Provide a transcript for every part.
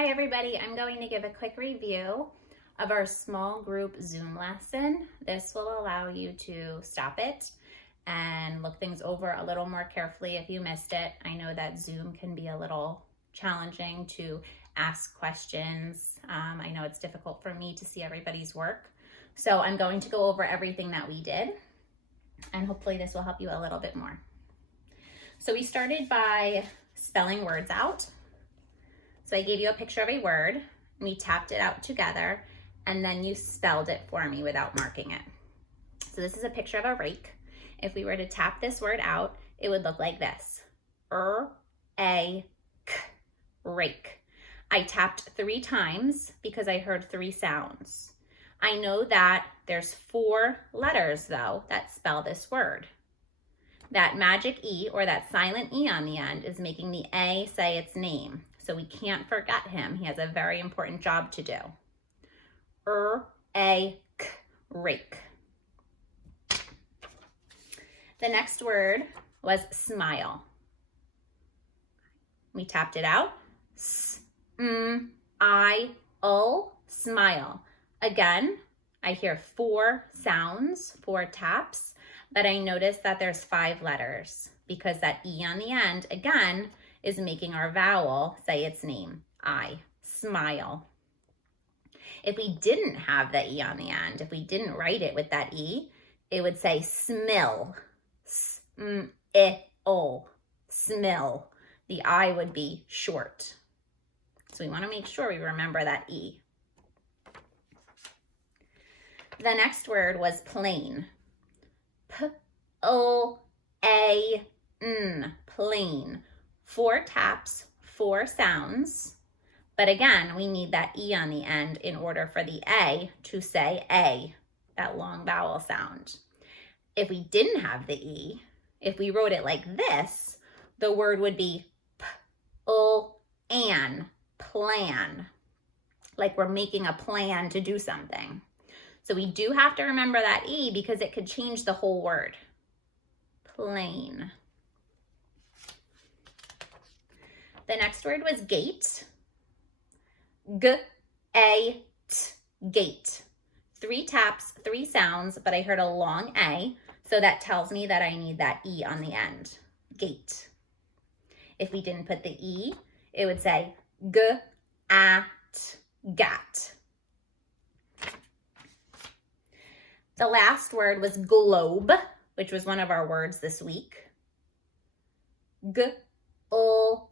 Hi everybody, I'm going to give a quick review of our small group Zoom lesson. This will allow you to stop it and look things over a little more carefully if you missed it. I know that Zoom can be a little challenging to ask questions. I know it's difficult for me to see everybody's work. So I'm going to go over everything that we did, and hopefully this will help you a little bit more. So we started by spelling words out. So I gave you a picture of a word, and we tapped it out together, and then you spelled it for me without marking it. So this is a picture of a rake. If we were to tap this word out, it would look like this. R-A-K, rake. I tapped 3 times because I heard 3 sounds. I know that there's 4 letters though that spell this word. That magic E, or that silent E on the end, is making the A say its name. So we can't forget him. He has a very important job to do. R-A-K, rake. The next word was smile. We tapped it out. S-M-I-L, smile. Again, I hear 4 sounds, 4 taps, but I notice that there's 5 letters because that E on the end, again, is making our vowel say its name. I, smile. If we didn't have the E on the end, if we didn't write it with that E, it would say smill. S-M-I-L, smill. The I would be short. So we want to make sure we remember that E. The next word was plain. P-O-A-N, plain. 4 taps, 4 sounds. But again, we need that E on the end in order for the A to say A, that long vowel sound. If we didn't have the E, if we wrote it like this, the word would be P-O-An, plan. Like we're making a plan to do something. So we do have to remember that E because it could change the whole word. Plain. The next word was gate. G-A-T, gate. 3 taps, 3 sounds, but I heard a long A, so that tells me that I need that E on the end. Gate. If we didn't put the E, it would say G-A-T, gat. The last word was globe, which was one of our words this week. G-O-O-B,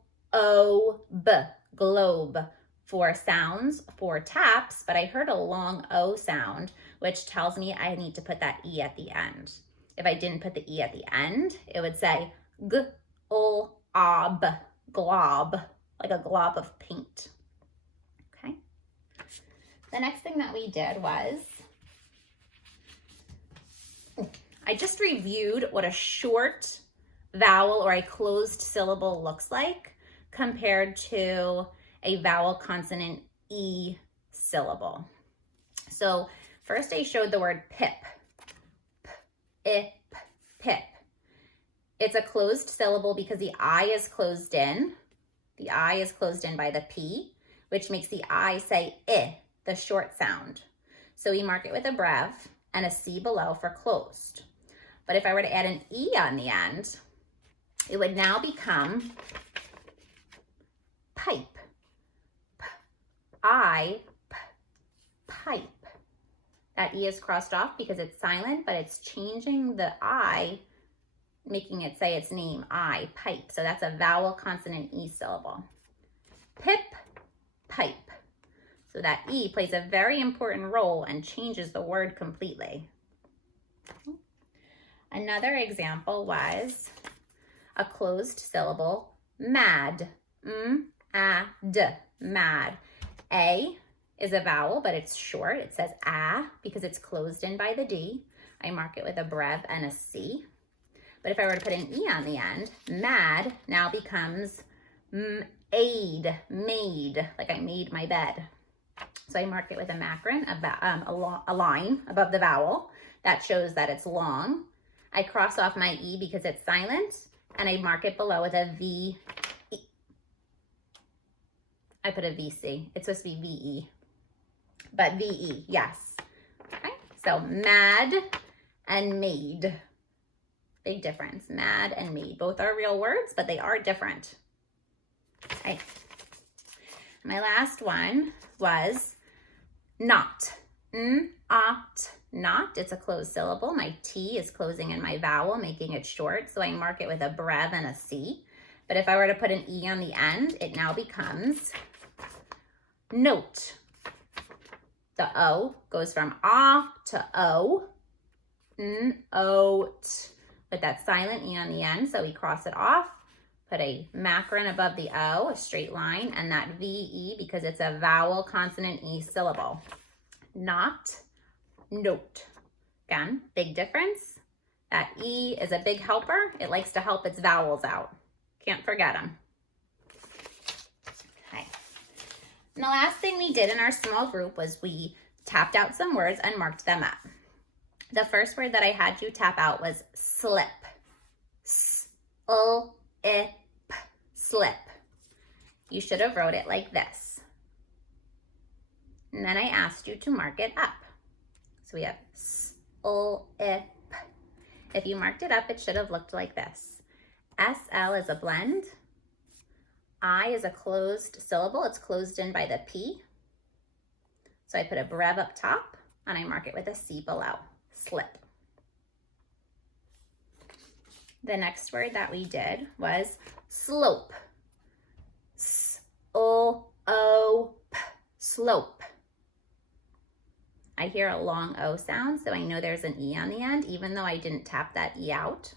globe. 4 sounds, 4 taps, but I heard a long O sound, which tells me I need to put that E at the end. If I didn't put the E at the end, it would say G-O-B, glob, like a glob of paint. Okay. The next thing that we did was, I just reviewed what a short vowel or a closed syllable looks like compared to a vowel consonant E syllable. So first I showed the word pip. P-I-P, pip. It's a closed syllable because the I is closed in. The I is closed in by the P, which makes the I say I, the short sound. So we mark it with a brev and a C below for closed. But if I were to add an E on the end, it would now become pipe. Pipe. That E is crossed off because it's silent, but it's changing the I, making it say its name, I, pipe. So that's a vowel consonant E syllable. Pip, pipe. So that E plays a very important role and changes the word completely. Another example was a closed syllable, mad. M-A-D, mad. A is a vowel, but it's short. It says A because it's closed in by the D. I mark it with a brev and a C. But if I were to put an E on the end, mad now becomes made, like I made my bed. So I mark it with a macron, a line above the vowel. That shows that it's long. I cross off my E because it's silent, and I mark it below with a V I put a VC. It's supposed to be VE, but VE, yes. Okay, so mad and made. Big difference, mad and made. Both are real words, but they are different. Okay. My last one was not. Not. It's a closed syllable. My T is closing in my vowel, making it short, so I mark it with a brev and a C. But if I were to put an E on the end, it now becomes note. The O goes from ah to O. Oat. With that silent E on the end, so we cross it off. Put a macron above the O, a straight line, and that VE because it's a vowel consonant E syllable. Not, note. Again, big difference. That E is a big helper. It likes to help its vowels out. Can't forget them. Okay. And the last thing we did in our small group was we tapped out some words and marked them up. The first word that I had you tap out was slip. S-L-I-P, slip. You should have wrote it like this. And then I asked you to mark it up. So we have S-L-I-P. If you marked it up, it should have looked like this. S-L is a blend. I is a closed syllable. It's closed in by the P. So I put a brev up top and I mark it with a C below. Slip. The next word that we did was slope. S-O-O-P, slope. I hear a long O sound, so I know there's an E on the end, even though I didn't tap that E out.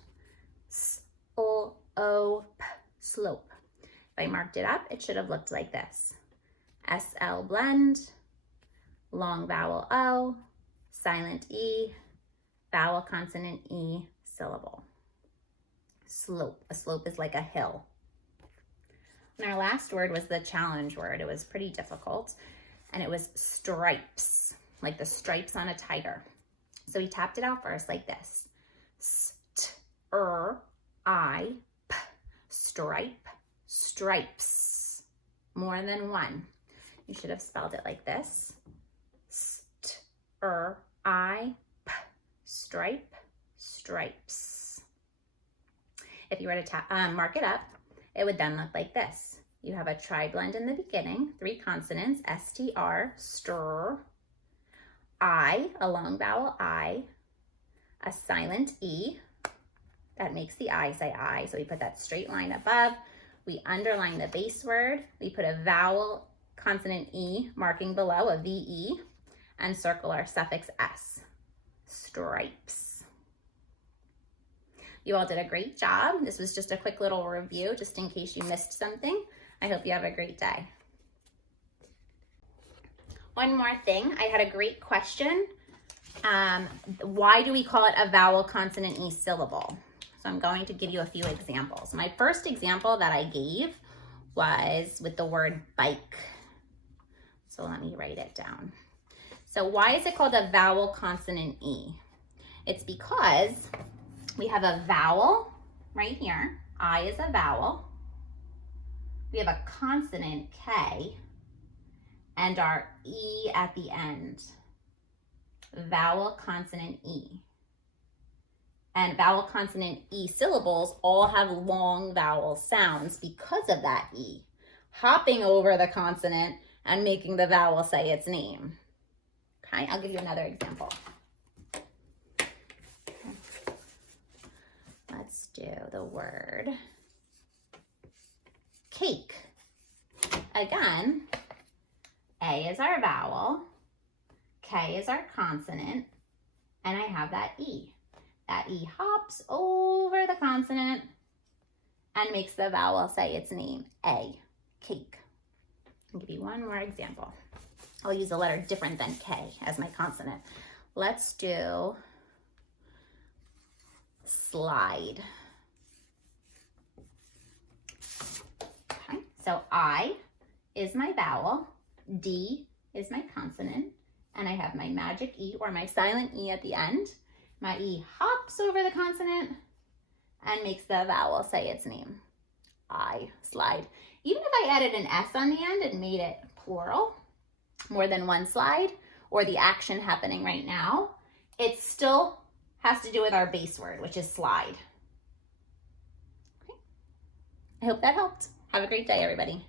S-O-O-P, slope. If I marked it up, it should have looked like this. S-L blend, long vowel O, silent E, vowel consonant E syllable. Slope. A slope is like a hill. And our last word was the challenge word. It was pretty difficult. And it was stripes, like the stripes on a tiger. So we tapped it out first like this. S-T-R-I-P. Stripe. Stripes. More than one. You should have spelled it like this. S-T-R-I-P. Stripe, stripes. If you were to mark it up, it would then look like this. You have a tri-blend in the beginning, 3 consonants, S-T-R, stir, I, a long vowel I, a silent E, that makes the I say I, so we put that straight line above, we underline the base word, we put a vowel consonant E marking below, a VE, and circle our suffix S. Stripes. You all did a great job. This was just a quick little review, just in case you missed something. I hope you have a great day. One more thing, I had a great question. Why do we call it a vowel consonant E syllable? So I'm going to give you a few examples. My first example that I gave was with the word bike. So let me write it down. So why is it called a vowel consonant E? It's because we have a vowel right here. I is a vowel. We have a consonant K and our E at the end. Vowel consonant E. And vowel consonant E syllables all have long vowel sounds because of that E, hopping over the consonant and making the vowel say its name. Okay, I'll give you another example. Let's do the word cake. Again, A is our vowel, K is our consonant, and I have that E. That E hops over the consonant and makes the vowel say its name, A, cake. I'll give you one more example. I'll use a letter different than K as my consonant. Let's do slide. Okay, so I is my vowel, D is my consonant, and I have my magic E or my silent E at the end. My E hops over the consonant and makes the vowel say its name. slide. Even if I added an S on the end and made it plural, more than one slide, or the action happening right now, it still has to do with our base word, which is slide. Okay. I hope that helped. Have a great day, everybody.